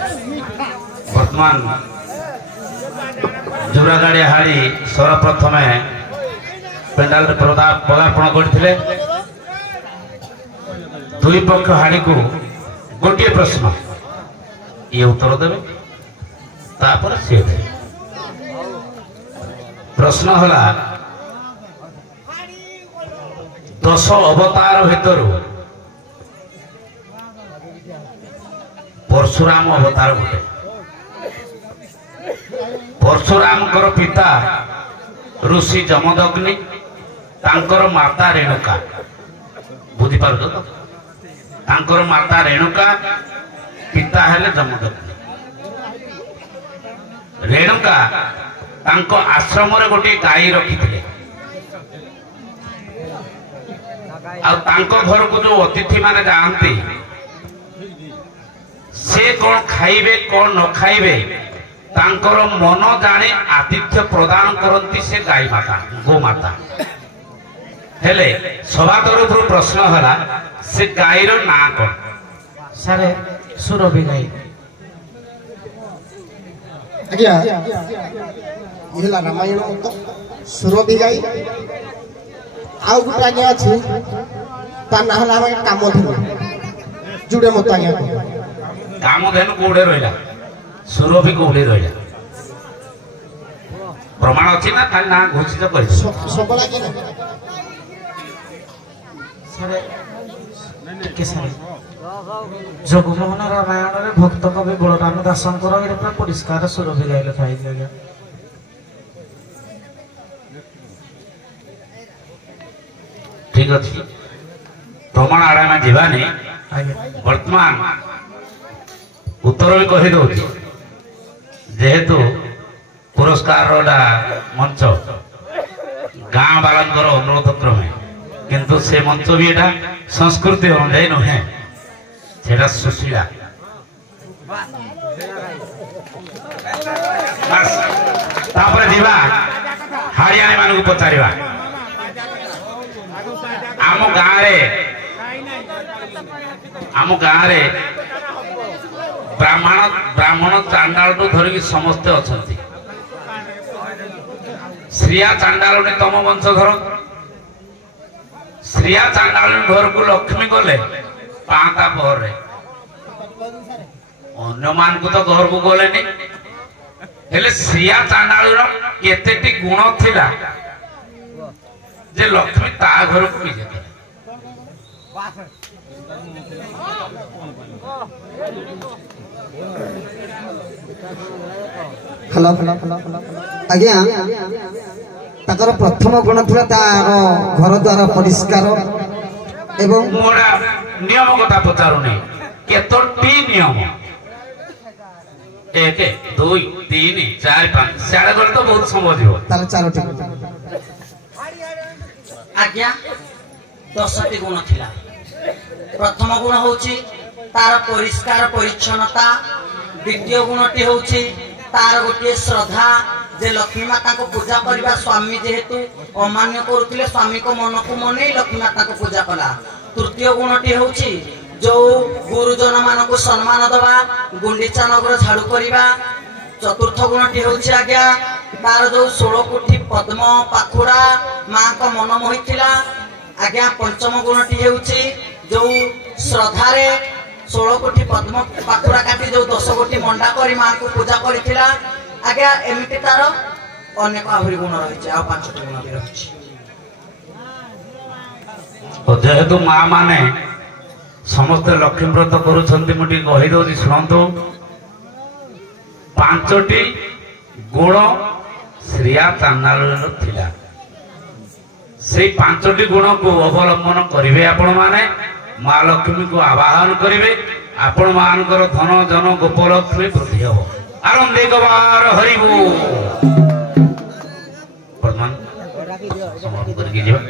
वर्तमान जुरागाड़ी हाड़ी सर्वप्रथम पेंडाल पदार्पण करते दुई पक्ष हाड़ी को गोटे प्रश्न ये उत्तर देवे तापर सी प्रश्न है 10 अवतार भितर परशुराम अवतार गोटे परशुराम पिता ऋषि जमदग्नि तांकर माता रेणुका बुझी पार तांकर माता रेणुका पिता हेले जमदग्नि रेणुका तांको आश्रम रे गोटे गाई रखिथिले आ तांको घर को जो अतिथि माने जानती से कौन खाइबे कौन न खाइबे तांकर मन जाने आतिथ्य प्रदान करती से गाई माता गो माता हेले सभा तरफ प्रश्न है से गाई रो ना कौन सारे सुरभि गाई आज्ञा इहला रामायण तो सुरभि गाई आउ गुटा आज्ञा अछि ता नहला हम कामधेनु जुड़े मत आज्ञा कामधेनु कोडे रहला सुरभि कोडे रहला प्रमाण अछि ना खाली ना घोषित कर सबला के सारे के सारे जगमोहन रामायण रे भक्त कवि बलराम दासंकर रे पूरा परिष्कार सुरभि गाई लिखा है आज्ञा ठीक अच्छी प्रमाण आड़ा में जीवानी वर्तमान उत्तर भी कही दो जेहेतु पुरस्कार मंच गाँ बालांकर अनुरोध क्रमे किंतु से मंच भी एटा संस्कृति अनुजाई नुहे सेटा सुशीला तापर जीवा हारियाणी मान को पचारिबा आम गाँव रे ब्राह्मण चांडाल धरिकी समस्ते अच्छा श्रिया चांडाल तम वंशधर श्रिया चांडाल घर को लक्ष्मी गले पाता पहर अन्य मान को तो घर को गले हेले श्रिया चांडाल केतेटी गुण थिला जे लक्ष्मी ता घर को भी जाते आज्ञा ताकर प्रथम गुण थिला तार घर द्वार परिष्कार एवं मोरा नियम कथा पचारू नहीं केतोटी नियम 1 2 3 4 5 सियाड़े गले तो बहुत समय जीव तार चारोटी आज्ञा 10टी गुण थिला प्रथम गुण होची तार परिष्कार परिच्छन्नता द्वितीय गुणटी होची तार गोटे श्रद्धा जे लक्ष्मी माता को पूजा करबा स्वामी जेहेतु अमान्य करुथिले स्वामी को मन को मने लक्ष्मी माता को पूजा कला तृतीय गुणटी होची जो गुरुजन मान को सम्मान दबा गुंडीचा नगर झाड़ू करबा चतुर्थ गुणटी होची आज्ञा तार जो 16 कोटी पद्म पाखुड़ा मां को मन मोहिथिला आज्ञा पंचम गुणटी होची जो श्रद्धा रे 16 कोटी पद्म पाखुड़ा काटी जो 10 कोटी मंडा करी मां को पूजा करिथिला आज्ञा एमिति तार अनेक आहुरी गुण रहिছে आ 5टी गुण भी रहिছে तो जेहेतु मां माने समस्त लक्ष्मी व्रत करुछंती मुटी कहि दोजी सुनंतु 5टी गुण श्रिया चांडाल थिला से 5टी गुण को अवलंबन करिवे आपण माने मां लक्ष्मी को आवाहन करिवे आपण मानकर धन जन गोपलक्ष्मी वृद्धि हो आनंदिक बार हरिबो प्रधान समाप्त करके जीवा।